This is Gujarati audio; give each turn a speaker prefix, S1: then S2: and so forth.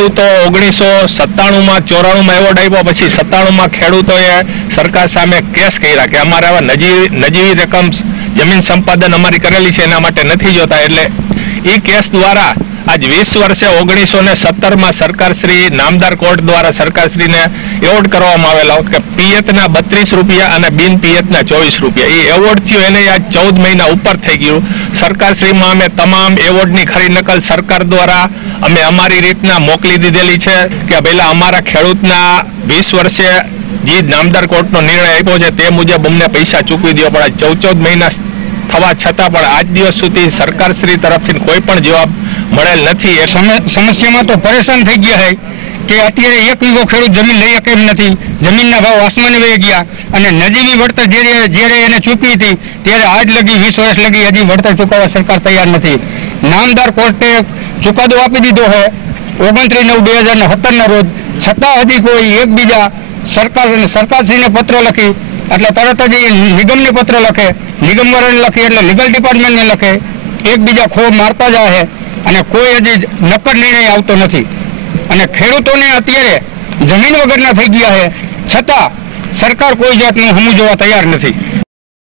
S1: ખેડૂતો ઓગણીસો સત્તાણુંમાં ચોરાણુંમાં એવોર્ડ આપ્યો પછી સત્તાણુંમાં ખેડૂતોએ સરકાર સામે કેસ કર્યા કે અમારે આવા નજીવી નજીવી રકમ જમીન સંપાદન અમારી કરેલી છે, એના માટે નથી જોતા. એટલે એ કેસ દ્વારા આજ વીસ વર્ષે ઓગણીસો ને સત્તરમાં સરકારશ્રી નામદાર કોર્ટ દ્વારા સરકારશ્રીને એવોર્ડ કરવામાં આવેલો કે પિયતના બત્રીસ રૂપિયા અને બિન પિયતના ચોવીસ રૂપિયા. એ એવોર્ડ થયો, એને આજ ચૌદ મહિના ઉપર થઈ ગયું. સરકારશ્રીમાં અમે તમામ એવોર્ડની ખરી નકલ સરકાર દ્વારા અમે અમારી રીતના મોકલી દીધેલી છે કે પહેલાં અમારા ખેડૂતના વીસ વર્ષે જે નામદાર કોર્ટનો નિર્ણય આપ્યો છે તે મુજબ અમને પૈસા ચૂકવી દેવા પડે. ચૌદ ચૌદ મહિના થવા છતાં પણ આજ દિવસ સુધી સરકારશ્રી તરફથી કોઈ પણ જવાબ મળેલ નથી. એ
S2: સમ- સમસ્યામાં તો પરેશાન થઈ ગયા છે. કે અત્યારે એક વીઘો ખેડૂત જમીન લઈ શકે એમ નથી. જમીનના ભાવ આસમાને વહી ગયા અને નજીવી વળતર જ્યારે જ્યારે એને ચૂકવી હતી, ત્યારે આજ લગી, વીસ વર્ષ લગી હજી વળતર ચૂકવવા સરકાર તૈયાર નથી. નામદાર કોર્ટે ચુકાદો આપી દીધો છે. ઓગણત્રીસ નવ બે હજાર સત્તરના રોજ. છતાં હજી કોઈ એકબીજા સરકાર સરકારશ્રીને પત્ર લખી, એટલે તરત જ એ નિગમને પત્ર લખે, નિગમવાળાને લખી, એટલે લીગલ ડિપાર્ટમેન્ટને લખે. એકબીજા ખો મારતા જાય અને કોઈ હજી નક્કર નિર્ણય આવતો નથી. અને ખેડૂતોને અત્યારે જમીન વગરના થઈ ગયા છે. છતાં સરકાર કોઈ જાતનું હમું જોવા તૈયાર નથી.